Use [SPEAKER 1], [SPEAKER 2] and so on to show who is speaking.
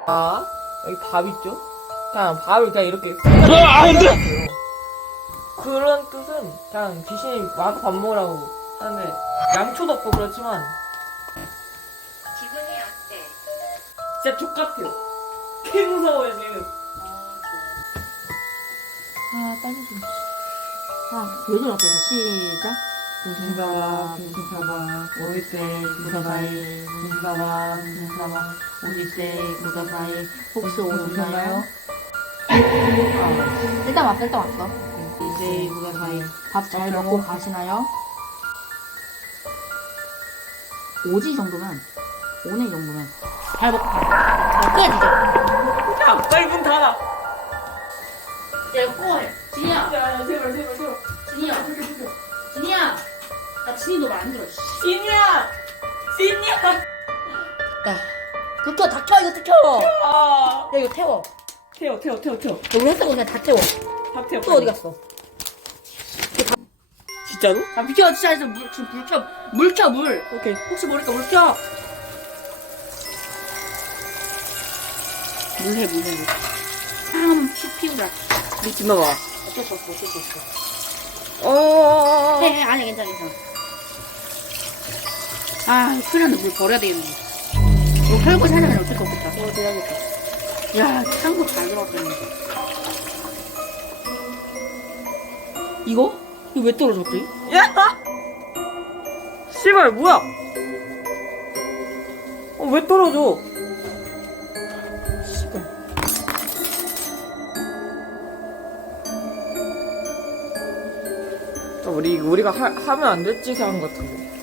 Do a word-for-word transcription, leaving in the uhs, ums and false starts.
[SPEAKER 1] 아, 여기 밥 있죠? 그냥 밥을 그냥 이렇게
[SPEAKER 2] 아, 안 돼!
[SPEAKER 1] 그런 뜻은 그냥 귀신이 와서 밥 먹으라고 하는데 양초도 없고 그렇지만
[SPEAKER 3] 기분이 어때?
[SPEAKER 1] 진짜 족같아요. 개 무서워요 지금.
[SPEAKER 4] 아, 빨리 좀. 아, 왜 저랬다, 이거. 시작.
[SPEAKER 1] 분사와 분사와 오일세 분사사이 분사와 분사와
[SPEAKER 4] 오십세 구사사이 혹시 오셨나요? 아, 일단 왔어, 일단 왔어. 오십세 구사사이 밥 잘 먹고 가시나요? 오지 정도면, 오네 정도면 잘 먹고 가. 끝, 이제.
[SPEAKER 1] 야 빨리 문 닫아.
[SPEAKER 4] 야, 이거 꺼 해. 진이야,
[SPEAKER 1] 야 제발 제발 제발.
[SPEAKER 4] 진이야, 진이야. 나 진이 너 말 안 들어, 씨.
[SPEAKER 1] 신이야 신이야.
[SPEAKER 4] 야, 그거 켜, 다 켜, 이거 다 켜.
[SPEAKER 1] 아
[SPEAKER 4] 야, 이거 태워.
[SPEAKER 1] 태워 태워 태워 태워.
[SPEAKER 4] 여기 했다고 그냥 다 태워.
[SPEAKER 1] 다 태워.
[SPEAKER 4] 또 어디 갔어?
[SPEAKER 1] 진짜로?
[SPEAKER 4] 아, 비켜, 진짜, 해서 물, 지금 물 켜. 물 켜, 물.
[SPEAKER 1] 오케이.
[SPEAKER 4] 혹시 모르니까 물 켜.
[SPEAKER 1] 물해 물해 물.
[SPEAKER 4] 한번 피, 피우라.
[SPEAKER 1] 믿지 마봐.
[SPEAKER 4] 어쩔 수 없어, 어쩔 수 없어.
[SPEAKER 1] 어.
[SPEAKER 4] 해, 해, 아니, 괜찮아, 괜찮아. 아, 큰일 났네. 물 버려야 되겠네. 이거 설거지 하려면 어쩔 수 없겠다.
[SPEAKER 1] 어 돼야겠다.
[SPEAKER 4] 야, 창고 잘 들어갔더니.
[SPEAKER 1] 이거?
[SPEAKER 4] 이거 왜 떨어졌지?
[SPEAKER 1] 야! 씨발 뭐야? 어 왜 떨어져? 씨발. 저 우리 우리가 하, 하면 안 될 짓을 한 것 같은데.